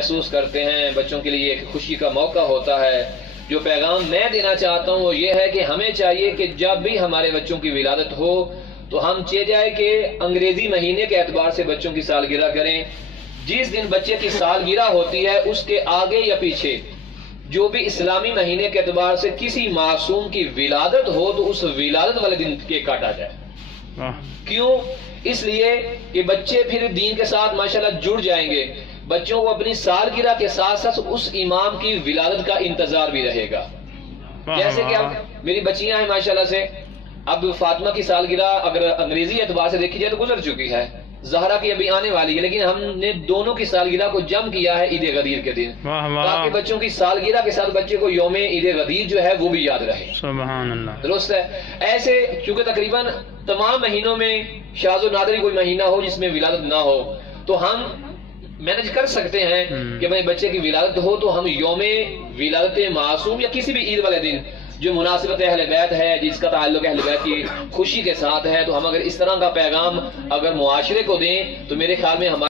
محسوس کرتے ہیں، بچوں کے لیے ایک خوشی کا موقع ہوتا ہے۔ جو پیغام میں دینا چاہتا ہوں وہ یہ ہے کہ ہمیں چاہیے کہ جب بھی ہمارے بچوں کی ولادت ہو تو ہم چاہے جائے کہ انگریزی مہینے کے اعتبار سے بچوں کی سالگرہ کریں۔ جس دن بچے کی سالگرہ ہوتی ہے اس کے آگے یا پیچھے جو بھی اسلامی مہینے کے اعتبار سے کسی معصوم کی ولادت ہو تو اس ولادت والے دن کیک کاٹا جائے۔ کیوں؟ اس لیے کہ بچے پھر دین کے ساتھ ماشاءاللہ جڑ جائیں گے۔ بچوں کو اپنی سالگرہ کے ساتھ ساتھ اس امام کی ولادت کا انتظار بھی رہے گا۔ جیسے کہ اب میری بچیاں ہیں ماشاءاللہ سے، اب فاطمہ کی سالگرہ اگر انگریزی اعتبار سے دیکھی جائے تو گزر چکی ہے، زہرا کی ابھی آنے والی ہے، لیکن ہم نے دونوں کی سالگرہ کو جم کیا ہے عید غدیر کے دن، تاکہ بچوں کی سالگرہ کے ساتھ بچے کو یوم عید غدیر جو ہے وہ بھی یاد رہے۔ سبحان اللہ، درست ہے۔ ایسے چونکہ تقریباً تمام مہینوں میں شاذ و نادر کوئی مہینہ ہو جس میں ولادت نہ ہو تو ہم مینج کر سکتے ہیں کہ بھائی بچے کی ولادت ہو تو ہم یوم ولادت معصوم یا کسی بھی عید والے دن جو مناسبت اہل بیت ہے، جس کا تعلق اہل بیت کی خوشی کے ساتھ ہے، تو ہم اگر اس طرح کا پیغام اگر معاشرے کو دیں تو میرے خیال میں ہمارے